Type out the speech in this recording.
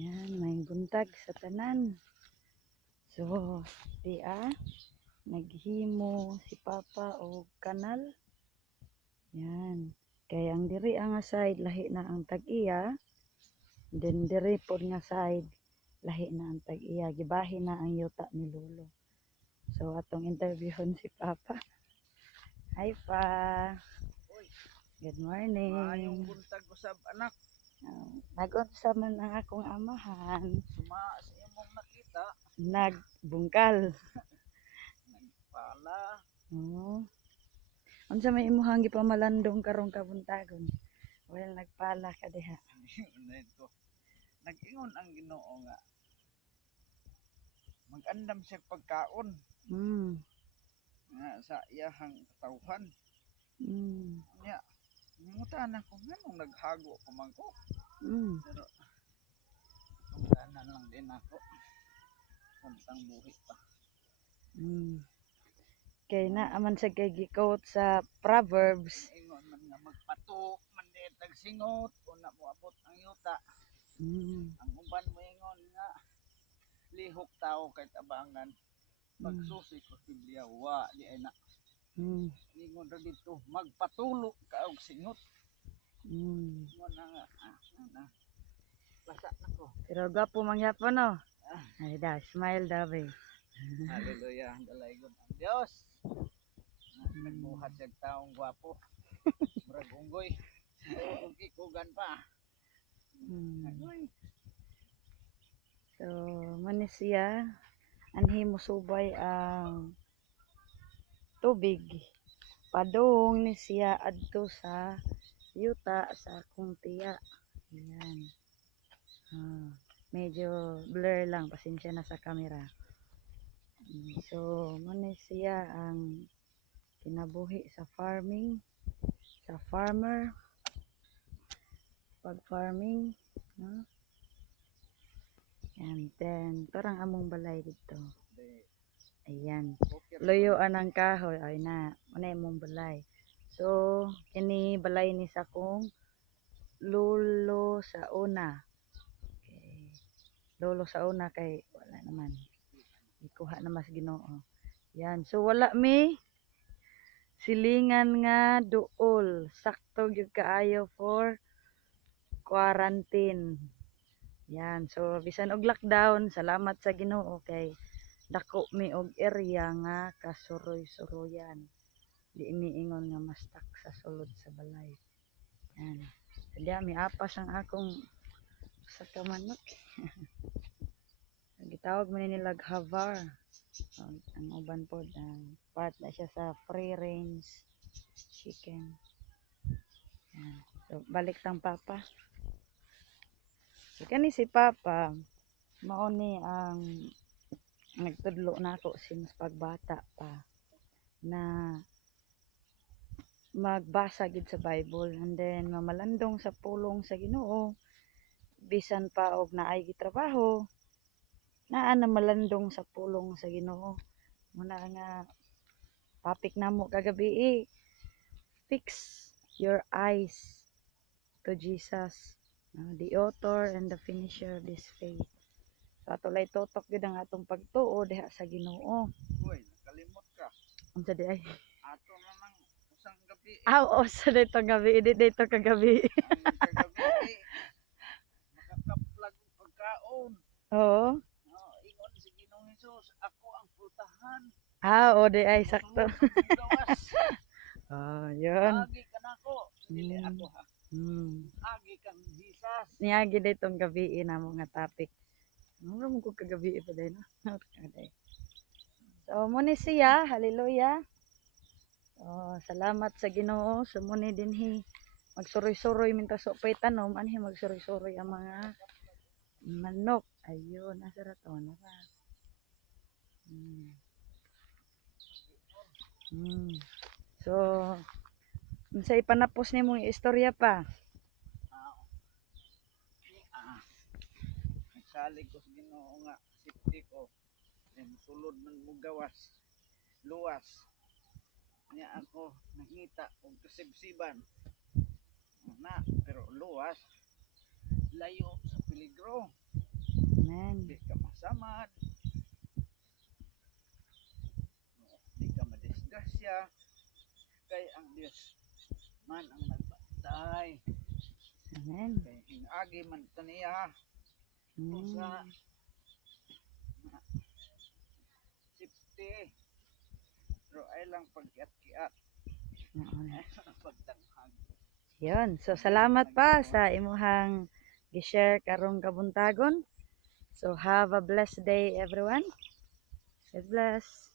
Yan, may buntag sa tanan. So, naghimo si Papa o kanal. Yan. Kaya ang diri ang side, lahi na ang tag-iya. Then diri po nga side, lahi na ang tag-iya. Gibahi na ang yuta ni Lolo. So, atong interviewon si Papa. Hi, Pa. Good morning. Maayong buntag usab anak. Nag-unsa man ang akong amahan. Suma sa imong nakita. Nagbungkal. Nagpala. Oo. Unsa may imuhang gipamalandong karong kabuntagon? Well, nagpala ka diha. Nag-ingon ang Ginoo nga mag-andam siya pagkaon. Nga sa iyahang katawhan. Nya nangutan ako nganong naghago pa man ko. Pero tungganan lang din ako. Samtang buhi pa. Kay naaman sa kay gikot sa Proverbs. Ingon man nga magpato man di tagsingot kung na mo abot ang yuta. Ang uban mo ingon nga lihok tao kay tabangan pagsusi ko Biblia wa di ay na. Ingon ra dito magpatulo ka og singot. Ingon na nga na basa na ko. Pero gapo mangyapon no. Ay da, smile daw be. Hallelujah, dalaygon ang Dios. Nagbuhat siya taong gwapo. Murag unggoy. Ug ikugan pa. So, man siya anhi mo subay ang tubig. Padung ni siya adto sa yuta sa akong tiya. Ayan. Medyo blur lang, pasensya na sa camera. So, man siya ang kinabuhi sa farming, sa farmer, pag-farming, no? And then, parang among balay dito. Ayan. Luyuan ang kahoy. Ay na, manay mong balay. So, kini balay ni sa kong lolo sa una. Okay. Lolo sa una kay wala naman. Ikuha na mas Ginoo. Yan. So, wala mi silingan nga duol. Sakto gyud kaayo for quarantine. Yan. So, bisan og lockdown, salamat sa Ginoo kay dako mi og area nga kasuroy-suroyan. Di miingon nga mas tak sa sulod sa balay. Yan. Kaya mi apas ang akong sa kamanok. Gitawag man nila havar. Ang uban po part na siya sa free range chicken. Yan. So, balik tang Papa. So, kani si Papa mao ni ang nagtudlo na ako since pagbata pa na magbasa gid sa Bible and then mamalandong sa pulong sa Ginoo bisan pa og naay gitrabaho naa na malandong sa pulong sa Ginoo muna nga topic namo kagabi fix your eyes to Jesus, the author and the finisher of this faith. So atulay totok gid ang atong pagtuo diha sa Ginoo. Uy, nakalimot ka. Unsa di ay? Ato na nang usang gabi. Oo, sa dito gabi, dito kagabi. Kagabi. Makakaplag og pagkaon. Oo. Ingon si Ginoong Hesus, ako ang pultahan. O di ay sakto. Yun. Agi ka nako, dili ako ha. Agi kang Jesus. Niagi ditong gabi na mo nga topic. Ano mo ko kagabi pa din, no? So, muni siya, hallelujah. Salamat sa Ginoo, sumuni dinhi magsuroy-suroy minta so pay tanom, anhi magsuroy-suroy ang mga manok. Ayun, asa ra to na ba? So, unsa ipanapos nimong istorya pa? Nagsalig ko sa Ginoo nga safety ko. Sulod man mo gawas. Luwas. Niya ako nakita og kasibsiban. Na, pero luwas layo sa peligro. Amen. Di ka masamad, di ka madisgrasya, kay ang Dios man ang nagbantay. Amen. Kay hinagi man taniya usa safety, pero ay lang pagkiat-kiat, ay lang pagtanghag. Yun. So, salamat pa sa imuhang gi-share karong kabuntagon. So, have a blessed day, everyone. God bless.